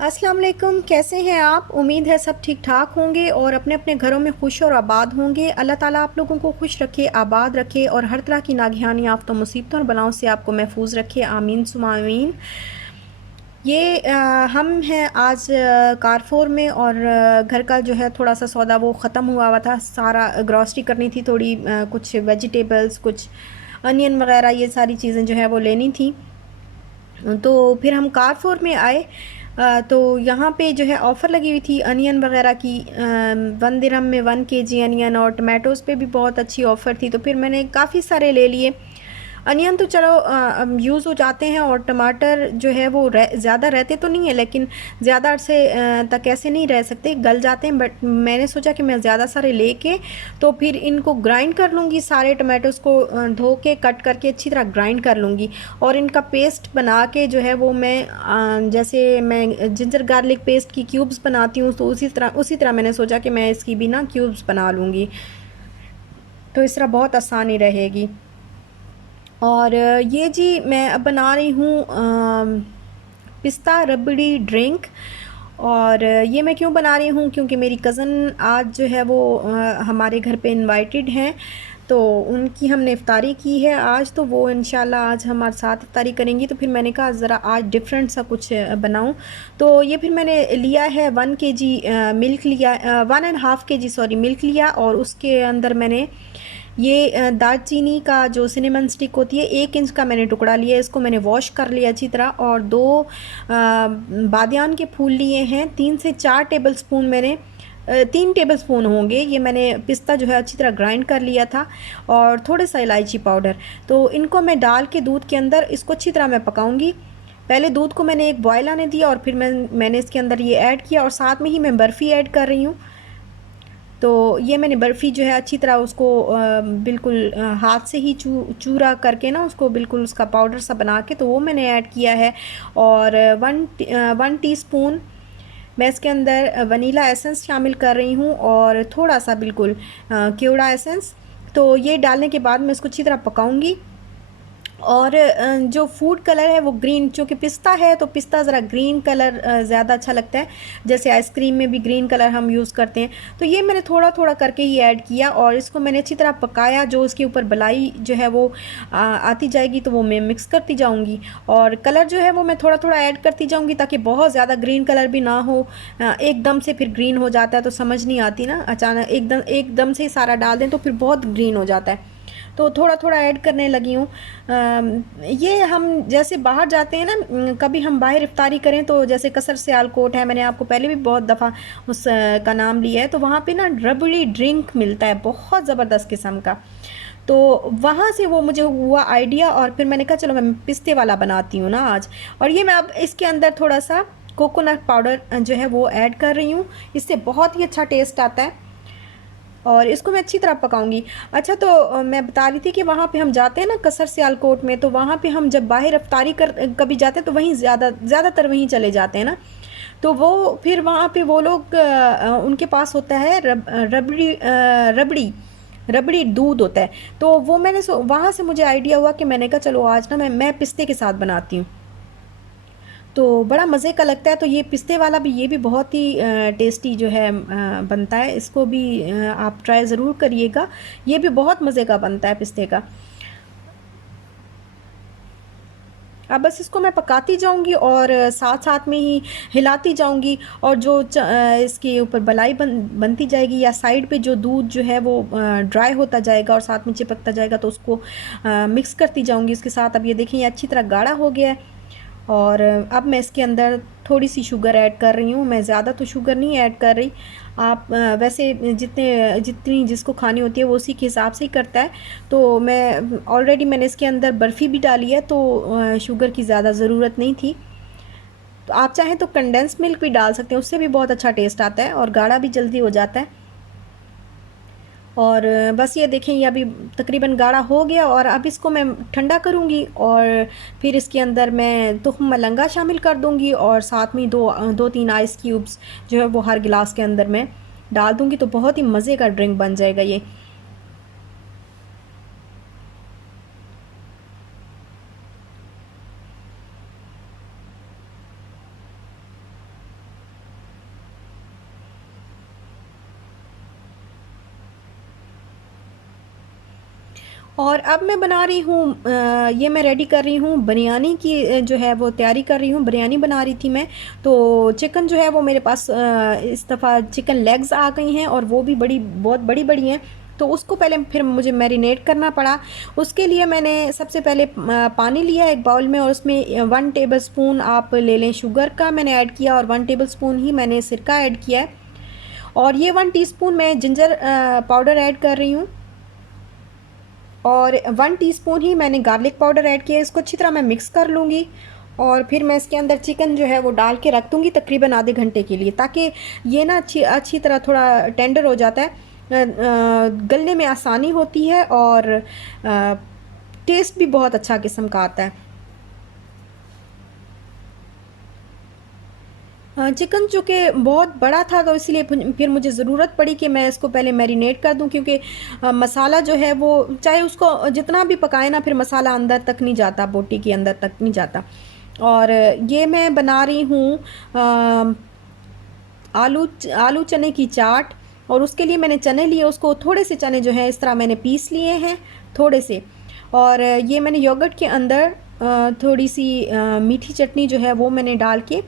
अस्सलाम वालेकुम। कैसे हैं आप? उम्मीद है सब ठीक ठाक होंगे और अपने अपने घरों में खुश और आबाद होंगे। अल्लाह ताला आप लोगों को खुश रखे, आबाद रखे और हर तरह की नागहानी आफ़तों मुसीबतों और बलाओं से आपको महफूज रखे। आमीन सुमा आमीन। हम हैं आज कारफोर में और घर का जो है थोड़ा सा सौदा वो ख़त्म हुआ था। सारा ग्रॉसरी करनी थी, थोड़ी कुछ वेजिटेबल्स, कुछ अनियन वगैरह, ये सारी चीज़ें जो है वो लेनी थी। तो फिर हम कारफोर में आए। तो यहाँ पे जो है ऑफ़र लगी हुई थी अनियन वगैरह की। 1 दिरहम में 1 kg अनियन, और टमाटोज़ पे भी बहुत अच्छी ऑफ़र थी, तो फिर मैंने काफ़ी सारे ले लिए। अनियन तो चलो यूज़ हो जाते हैं, और टमाटर जो है वो ज़्यादा रहते तो नहीं है, लेकिन ज़्यादा अरसे तक ऐसे नहीं रह सकते, गल जाते हैं। बट मैंने सोचा कि मैं ज़्यादा सारे लेके तो फिर इनको ग्राइंड कर लूँगी। सारे टमाटोज़ को धो के कट करके अच्छी तरह ग्राइंड कर लूँगी, और इनका पेस्ट बना के जो है वो मैं जैसे मैं जिंजर गार्लिक पेस्ट की क्यूब्स बनाती हूँ, तो उसी तरह मैंने सोचा कि मैं इसकी भी ना क्यूब्स बना लूँगी, तो इस तरह बहुत आसानी रहेगी। और ये जी मैं अब बना रही हूँ पिस्ता रबड़ी ड्रिंक। और ये मैं क्यों बना रही हूँ, क्योंकि मेरी कज़न आज जो है वो हमारे घर पे इनवाइटेड हैं, तो उनकी हमने इफ्तारी की है आज, तो वो इंशाल्लाह आज हमारे साथ इफ्तारी करेंगी। तो फिर मैंने कहा ज़रा आज डिफरेंट सा कुछ बनाऊँ। तो ये फिर मैंने लिया है 1 kg मिल्क लिया, 1.5 kg सॉरी मिल्क लिया, और उसके अंदर मैंने ये दालचीनी का जो सिनेमन स्टिक होती है, 1 इंच का मैंने टुकड़ा लिया। इसको मैंने वॉश कर लिया अच्छी तरह, और 2 बादियान के फूल लिए हैं। 3 से 4 टेबल स्पून मैंने 3 टेबल स्पून होंगे ये, मैंने पिस्ता जो है अच्छी तरह ग्राइंड कर लिया था, और थोड़ा सा इलायची पाउडर। तो इनको मैं डाल के दूध के अंदर इसको अच्छी तरह मैं पकाऊंगी। पहले दूध को मैंने एक बॉयल आने दिया, और फिर मैंने इसके अंदर ये ऐड किया, और साथ में ही मैं बर्फ़ी ऐड कर रही हूँ। तो ये मैंने बर्फ़ी जो है अच्छी तरह उसको बिल्कुल हाथ से ही चूरा करके ना, उसको बिल्कुल उसका पाउडर सा बना के, तो वो मैंने ऐड किया है। और 1 टीस्पून मैं इसके अंदर वनीला एसेंस शामिल कर रही हूँ, और थोड़ा सा बिल्कुल केवड़ा एसेंस। तो ये डालने के बाद मैं इसको अच्छी तरह पकाऊंगी। और जो फूड कलर है वो ग्रीन, चूँकि पिस्ता है तो पिस्ता ज़रा ग्रीन कलर ज़्यादा अच्छा लगता है, जैसे आइसक्रीम में भी ग्रीन कलर हम यूज़ करते हैं। तो ये मैंने थोड़ा थोड़ा करके ही ऐड किया, और इसको मैंने अच्छी तरह पकाया। जो उसके ऊपर बलाई जो है वो आती जाएगी, तो वो मैं मिक्स करती जाऊँगी। और कलर जो है वो मैं थोड़ा थोड़ा ऐड करती जाऊँगी, ताकि बहुत ज़्यादा ग्रीन कलर भी ना हो। एकदम से फिर ग्रीन हो जाता है तो समझ नहीं आती ना, अचानक एकदम से ही सारा डाल दें तो फिर बहुत ग्रीन हो जाता है। तो थोड़ा थोड़ा ऐड करने लगी हूँ। ये हम जैसे बाहर जाते हैं ना, कभी हम बाहर इफ्तारी करें, तो जैसे कसर सियालकोट है, मैंने आपको पहले भी बहुत दफ़ा उस का नाम लिया है, तो वहाँ पे ना रबड़ी ड्रिंक मिलता है बहुत ज़बरदस्त किस्म का। तो वहाँ से वो मुझे हुआ आइडिया, और फिर मैंने कहा चलो मैं पिस्ते वाला बनाती हूँ ना आज। और ये मैं अब इसके अंदर थोड़ा सा कोकोनट पाउडर जो है वो ऐड कर रही हूँ, इससे बहुत ही अच्छा टेस्ट आता है, और इसको मैं अच्छी तरह पकाऊंगी। अच्छा, तो मैं बता रही थी कि वहाँ पे हम जाते हैं ना कसर सियालकोट में, तो वहाँ पे हम जब बाहर इफ्तारी कर कभी जाते हैं, तो वहीं ज़्यादातर वहीं चले जाते हैं ना। तो वो फिर वहाँ पे वो लोग उनके पास होता है रबड़ी रबड़ी दूध होता है। तो वो वहाँ से मुझे आइडिया हुआ कि मैंने कहा चलो आज ना मैं पिस्ते के साथ बनाती हूँ, तो बड़ा मज़े का लगता है। तो ये पिस्ते वाला भी, ये भी बहुत ही टेस्टी जो है बनता है। इसको भी आप ट्राई ज़रूर करिएगा, ये भी बहुत मज़े का बनता है पिस्ते का। अब बस इसको मैं पकाती जाऊंगी, और साथ साथ में ही हिलाती जाऊंगी। और जो इसके ऊपर बलाई बनती जाएगी, या साइड पे जो दूध जो है वो ड्राई होता जाएगा और साथ में चिपकता जाएगा, तो उसको मिक्स करती जाऊंगी इसके साथ। अब ये देखें, ये अच्छी तरह गाढ़ा हो गया है। और अब मैं इसके अंदर थोड़ी सी शुगर ऐड कर रही हूँ, मैं ज़्यादा तो शुगर नहीं ऐड कर रही। आप वैसे जितनी जिसको खानी होती है वो उसी के हिसाब से ही करता है। तो मैंने इसके अंदर बर्फ़ी भी डाली है, तो शुगर की ज़्यादा ज़रूरत नहीं थी। तो आप चाहें तो कंडेंस मिल्क भी डाल सकते हैं, उससे भी बहुत अच्छा टेस्ट आता है, और गाढ़ा भी जल्दी हो जाता है। और बस ये देखें, ये अभी तकरीबन गाढ़ा हो गया, और अब इसको मैं ठंडा करूँगी, और फिर इसके अंदर मैं तुख्म मलंगा शामिल कर दूँगी, और साथ में दो तीन आइस क्यूब्स जो है वो हर गिलास के अंदर मैं डाल दूँगी, तो बहुत ही मज़े का ड्रिंक बन जाएगा ये। और अब मैं बना रही हूँ ये मैं रेडी कर रही हूँ बिरयानी की जो है वो तैयारी कर रही हूँ। बिरयानी बना रही थी मैं, तो चिकन जो है वो मेरे पास इस दफ़ा चिकन लेग्स आ गई हैं और वो भी बहुत बड़ी बड़ी हैं। तो उसको पहले फिर मुझे मैरिनेट करना पड़ा। उसके लिए मैंने सबसे पहले पानी लिया एक बाउल में और उसमें 1 टेबल स्पून आप ले लें शुगर का मैंने ऐड किया और 1 टेबल स्पून ही मैंने सिरका ऐड किया है। और ये 1 टीस्पून मैं जिंजर पाउडर ऐड कर रही हूँ और 1 टीस्पून ही मैंने गार्लिक पाउडर ऐड किया है। इसको अच्छी तरह मैं मिक्स कर लूँगी और फिर मैं इसके अंदर चिकन जो है वो डाल के रख दूँगी तकरीबन आधे घंटे के लिए, ताकि ये ना अच्छी अच्छी तरह थोड़ा टेंडर हो जाता है, गलने में आसानी होती है और टेस्ट भी बहुत अच्छा किस्म का आता है। चिकन चूँकि बहुत बड़ा था तो इसलिए फिर मुझे ज़रूरत पड़ी कि मैं इसको पहले मैरिनेट कर दूं, क्योंकि मसाला जो है वो चाहे उसको जितना भी पकाए ना फिर मसाला अंदर तक नहीं जाता, बोटी के अंदर तक नहीं जाता। और ये मैं बना रही हूँ आलू आलू चने की चाट। और उसके लिए मैंने चने लिए, उसको थोड़े से चने जो है इस तरह मैंने पीस लिए हैं थोड़े से। और ये मैंने योगर्ट के अंदर थोड़ी सी मीठी चटनी जो है वो मैंने डाल के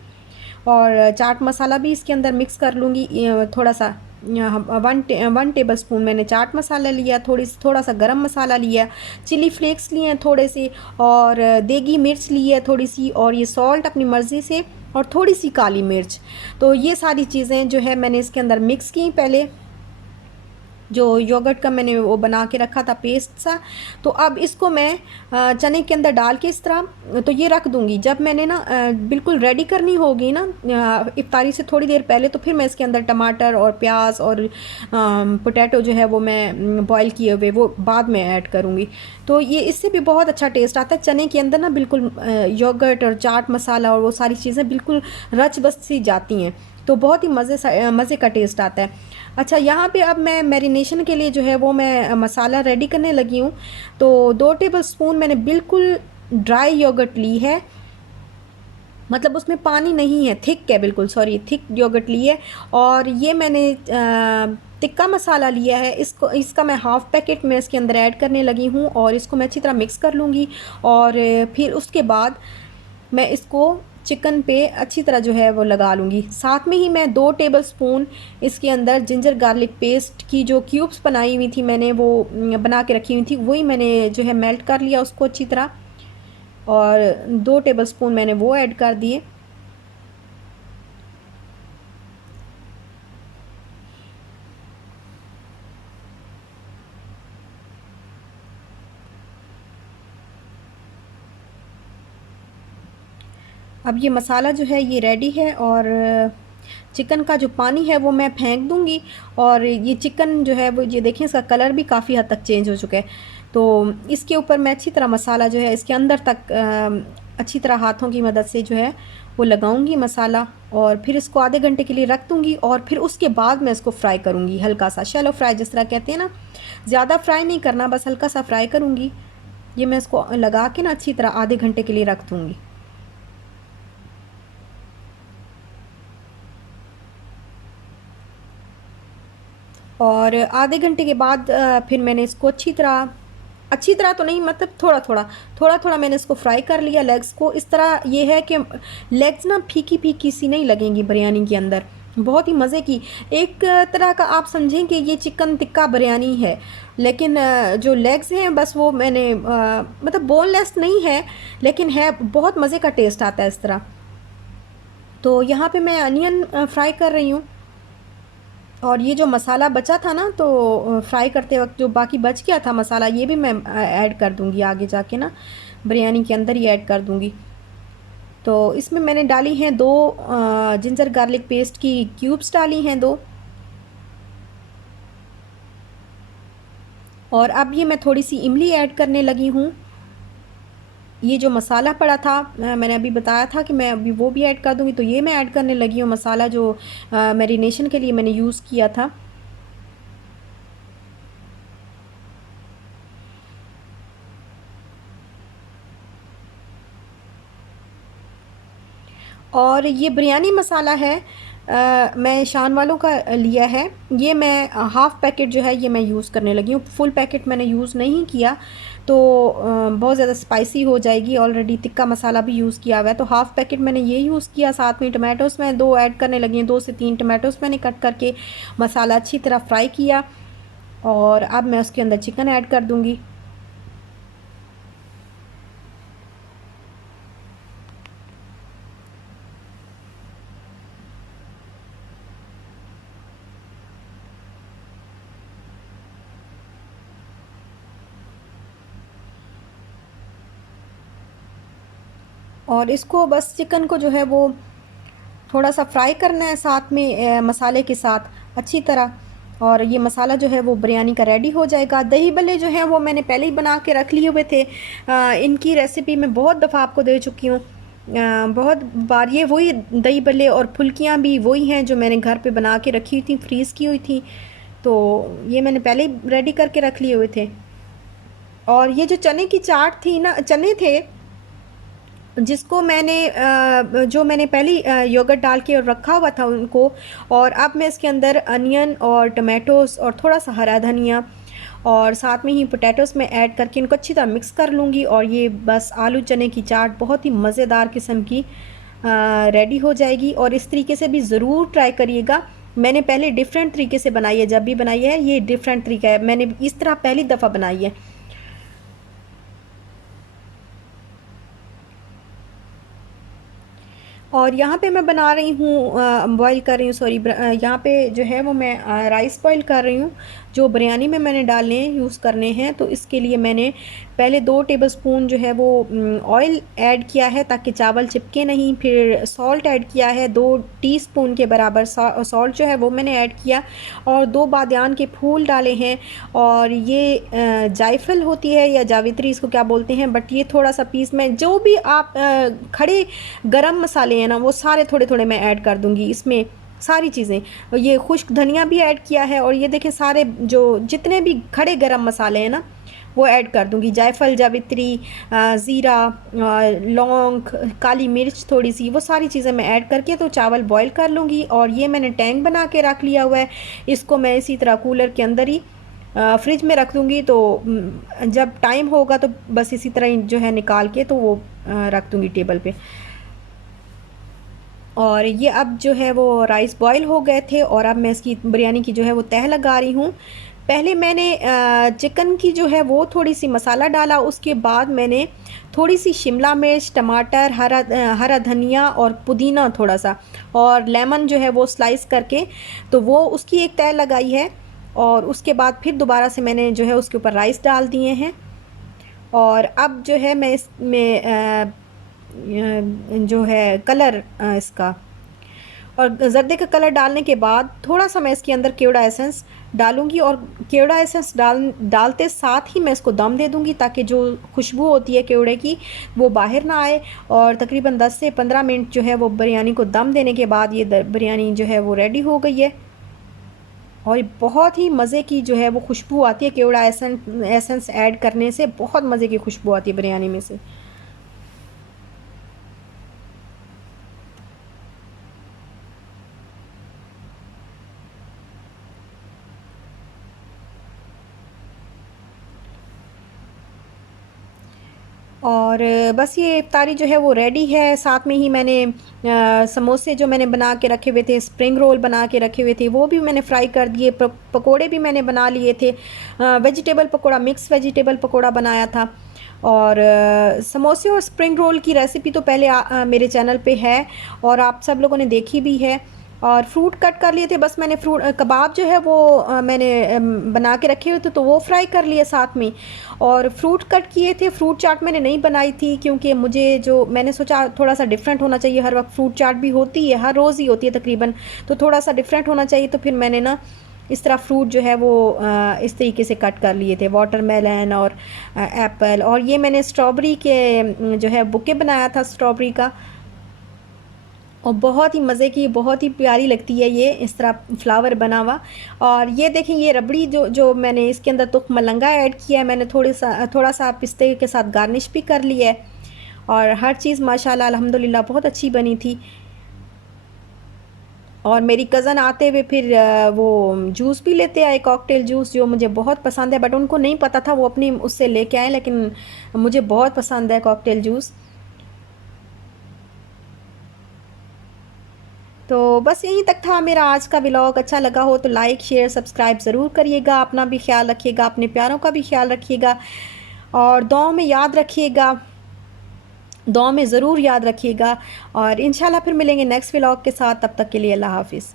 और चाट मसाला भी इसके अंदर मिक्स कर लूँगी थोड़ा सा। 1 टेबल स्पून मैंने चाट मसाला लिया, थोड़ा सा गरम मसाला लिया, चिली फ्लेक्स लिए हैं थोड़े से, और देगी मिर्च ली है थोड़ी सी, और ये सॉल्ट अपनी मर्ज़ी से, और थोड़ी सी काली मिर्च। तो ये सारी चीज़ें जो है मैंने इसके अंदर मिक्स की पहले, जो योगर्ट का मैंने वो बना के रखा था पेस्ट सा। तो अब इसको मैं चने के अंदर डाल के इस तरह तो ये रख दूँगी। जब मैंने ना बिल्कुल रेडी करनी होगी ना इफ्तारी से थोड़ी देर पहले, तो फिर मैं इसके अंदर टमाटर और प्याज और पोटैटो जो है वो मैं बॉईल किए हुए वो बाद में ऐड करूँगी। तो ये इससे भी बहुत अच्छा टेस्ट आता है चने के अंदर ना, बिल्कुल योगर्ट और चाट मसाला और वो सारी चीज़ें बिल्कुल रच बस सी जाती हैं, तो बहुत ही मज़े का टेस्ट आता है। अच्छा, यहाँ पे अब मैं मैरिनेशन के लिए जो है वो मैं मसाला रेडी करने लगी हूँ। तो 2 टेबल स्पून मैंने बिल्कुल ड्राई योगर्ट ली है, मतलब उसमें पानी नहीं है, थिक है बिल्कुल, सॉरी थिक योगर्ट ली है। और ये मैंने टिक्का मसाला लिया है, इसका मैं हाफ़ पैकेट में इसके अंदर ऐड करने लगी हूँ और इसको मैं अच्छी तरह मिक्स कर लूँगी। और फिर उसके बाद मैं इसको चिकन पे अच्छी तरह जो है वो लगा लूँगी। साथ में ही मैं 2 टेबल स्पून इसके अंदर जिंजर गार्लिक पेस्ट की जो क्यूब्स बनाई हुई थी मैंने, वो बना के रखी हुई थी, वही मैंने जो है मेल्ट कर लिया उसको अच्छी तरह, और 2 टेबल स्पून मैंने वो ऐड कर दिए। अब ये मसाला जो है ये रेडी है और चिकन का जो पानी है वो मैं फेंक दूंगी। और ये चिकन जो है वो ये देखें इसका कलर भी काफ़ी हद तक चेंज हो चुका है। तो इसके ऊपर मैं अच्छी तरह मसाला जो है इसके अंदर तक अच्छी तरह हाथों की मदद से जो है वो लगाऊंगी मसाला, और फिर इसको आधे घंटे के लिए रख दूंगी। और फिर उसके बाद मैं इसको फ्राई करूंगी, हल्का सा शैलो फ्राई जिस तरह कहते हैं ना, ज़्यादा फ्राई नहीं करना, बस हल्का सा फ्राई करूंगी। ये मैं इसको लगा के ना अच्छी तरह आधे घंटे के लिए रख दूंगी। और आधे घंटे के बाद फिर मैंने इसको अच्छी तरह तो नहीं, मतलब थोड़ा थोड़ा मैंने इसको फ्राई कर लिया लेग्स को। इस तरह ये है कि लेग्स ना फीकी फीकी सी नहीं लगेंगी बिरयानी के अंदर, बहुत ही मज़े की। एक तरह का आप समझें कि ये चिकन टिक्का बिरयानी है, लेकिन जो लेग्स हैं बस वो मैंने मतलब बोनलेस नहीं है, लेकिन है बहुत मज़े का टेस्ट आता है इस तरह। तो यहाँ पे मैं अनियन फ्राई कर रही हूँ, और ये जो मसाला बचा था ना, तो फ्राई करते वक्त जो बाकी बच गया था मसाला, ये भी मैं ऐड कर दूंगी आगे जाके ना, बिरयानी के अंदर ही ऐड कर दूंगी। तो इसमें मैंने डाली हैं 2 जिंजर गार्लिक पेस्ट की क्यूब्स डाली हैं 2। और अब ये मैं थोड़ी सी इमली ऐड करने लगी हूँ। ये जो मसाला पड़ा था मैंने अभी बताया था कि मैं अभी वो भी ऐड कर दूंगी, तो ये मैं ऐड करने लगी हूँ मसाला जो मैरिनेशन के लिए मैंने यूज़ किया था। और ये बिरयानी मसाला है, मैं शान वालों का लिया है। ये मैं हाफ़ पैकेट जो है ये मैं यूज़ करने लगी हूँ, फुल पैकेट मैंने यूज़ नहीं किया, तो बहुत ज़्यादा स्पाइसी हो जाएगी, ऑलरेडी तिक्का मसाला भी यूज़ किया हुआ है। तो हाफ़ पैकेट मैंने ये यूज़ किया। साथ में टमाटोज़ मैं 2 ऐड करने लगी हूँ, 2 से 3 टमाटोज़ मैंने कट करके मसाला अच्छी तरह फ्राई किया, और अब मैं उसके अंदर चिकन ऐड कर दूँगी। और इसको बस चिकन को जो है वो थोड़ा सा फ्राई करना है साथ में मसाले के साथ अच्छी तरह, और ये मसाला जो है वो बिरयानी का रेडी हो जाएगा। दही भल्ले जो हैं वो मैंने पहले ही बना के रख लिए हुए थे। इनकी रेसिपी मैं बहुत दफ़ा आपको दे चुकी हूँ, बहुत बार। ये वही दही भल्ले और फुल्कियाँ भी वही हैं जो मैंने घर पे बना के रखी हुई थी, फ्रीज़ की हुई थी, तो ये मैंने पहले ही रेडी करके रख लिए हुए थे। और ये जो चने की चाट थी ना, चने थे जिसको मैंने जो मैंने पहले योगर्ट डाल के रखा हुआ था उनको, और अब मैं इसके अंदर अनियन और टमाटोज़ और थोड़ा सा हरा धनिया और साथ में ही पोटैटोज़ में ऐड करके इनको अच्छी तरह मिक्स कर लूँगी, और ये बस आलू चने की चाट बहुत ही मज़ेदार किस्म की रेडी हो जाएगी। और इस तरीके से भी ज़रूर ट्राई करिएगा। मैंने पहले डिफरेंट तरीके से बनाई है, जब भी बनाई है ये डिफरेंट तरीका है, मैंने इस तरह पहली दफ़ा बनाई है। और यहाँ पे मैं बना रही हूँ, बॉईल कर रही हूँ, सॉरी, यहाँ पे जो है वो मैं राइस बॉईल कर रही हूँ, जो बिरयानी में मैंने डालने यूज़ करने हैं। तो इसके लिए मैंने पहले 2 टेबलस्पून जो है वो ऑयल ऐड किया है ताकि चावल चिपके नहीं। फिर सॉल्ट ऐड किया है, 2 टीस्पून के बराबर सॉल्ट जो है वो मैंने ऐड किया, और 2 बादियान के फूल डाले हैं। और ये जायफल होती है या जावित्री, इसको क्या बोलते हैं, बट ये थोड़ा सा पीस में, जो भी आप खड़े गरम मसाले हैं ना वो सारे थोड़े थोड़े मैं ऐड कर दूँगी इसमें, सारी चीज़ें। और ये खुश्क धनिया भी ऐड किया है, और ये देखें सारे जो जितने भी खड़े गरम मसाले हैं ना वो ऐड कर दूँगी। जायफल, जावित्री, ज़ीरा, लौंग, काली मिर्च थोड़ी सी, वो सारी चीज़ें मैं ऐड करके तो चावल बॉईल कर लूँगी। और ये मैंने टैंक बना के रख लिया हुआ है, इसको मैं इसी तरह कूलर के अंदर ही फ्रिज में रख दूँगी। तो जब टाइम होगा तो बस इसी तरह ही जो है निकाल के तो वो रख दूँगी टेबल पे। और ये अब जो है वो राइस बॉईल हो गए थे, और अब मैं इसकी बिरयानी की जो है वो तह लगा रही हूँ। पहले मैंने चिकन की जो है वो थोड़ी सी मसाला डाला, उसके बाद मैंने थोड़ी सी शिमला मिर्च, टमाटर, हरा धनिया और पुदीना थोड़ा सा, और लेमन जो है वो स्लाइस करके तो वो उसकी एक तह लगाई है। और उसके बाद फिर दोबारा से मैंने जो है उसके ऊपर राइस डाल दिए हैं। और अब जो है मैं इसमें जो है कलर इसका, और जर्दे का कलर डालने के बाद थोड़ा सा मैं इसके अंदर केवड़ा एसेंस डालूंगी, और केवड़ा एसेंस डालते साथ ही मैं इसको दम दे दूंगी ताकि जो खुशबू होती है केवड़े की वो बाहर ना आए। और तकरीबन 10 से 15 मिनट जो है वो बिरयानी को दम देने के बाद ये बिरयानी जो है वो रेडी हो गई है। और ये बहुत ही मज़े की जो है वो खुशबू आती है, केवड़ा एसेंस ऐड करने से बहुत मज़े की खुशबू आती है बिरयानी में से। और बस ये इफ्तारी जो है वो रेडी है। साथ में ही मैंने समोसे जो मैंने बना के रखे हुए थे, स्प्रिंग रोल बना के रखे हुए थे, वो भी मैंने फ्राई कर दिए। पकोड़े भी मैंने बना लिए थे, vegetable pakora, mix vegetable pakora बनाया था। और समोसे और स्प्रिंग रोल की रेसिपी तो पहले मेरे चैनल पे है और आप सब लोगों ने देखी भी है। और फ्रूट कट कर लिए थे, बस मैंने फ्रूट कबाब जो है वो मैंने बना के रखे हुए थे तो वो फ्राई कर लिए साथ में। और फ्रूट कट किए थे। फ्रूट चाट मैंने नहीं बनाई थी क्योंकि मुझे जो मैंने सोचा थोड़ा सा डिफरेंट होना चाहिए, हर वक्त फ्रूट चाट भी होती है, हर रोज़ ही होती है तकरीबन, तो थोड़ा सा डिफरेंट होना चाहिए। तो फिर मैंने ना इस तरह फ्रूट जो है वो इस तरीके से कट कर लिए थे, वाटरमेलन और एप्पल। और ये मैंने स्ट्रॉबेरी के जो है बुके बनाया था स्ट्रॉबेरी का, और बहुत ही मज़े की, बहुत ही प्यारी लगती है ये इस तरह फ्लावर बना हुआ। और ये देखें ये रबड़ी जो जो मैंने इसके अंदर तुख मलंगा ऐड किया है, मैंने थोड़ा सा पिस्ते के साथ गार्निश भी कर लिया है। और हर चीज़ माशाल्लाह अल्हम्दुलिल्लाह बहुत अच्छी बनी थी। और मेरी कज़न आते हुए फिर वो जूस भी लेते आए, कॉकटेल जूस, जो मुझे बहुत पसंद है, बट उनको नहीं पता था, वो अपनी उससे लेके आए, लेकिन मुझे बहुत पसंद है कॉकटेल जूस। तो बस यहीं तक था मेरा आज का व्लॉग। अच्छा लगा हो तो लाइक शेयर सब्सक्राइब ज़रूर करिएगा। अपना भी ख्याल रखिएगा, अपने प्यारों का भी ख्याल रखिएगा, और दुआ में याद रखिएगा, दुआ में ज़रूर याद रखिएगा। और इंशाल्लाह फिर मिलेंगे नेक्स्ट व्लॉग के साथ। तब तक के लिए अल्लाह हाफ़िज़।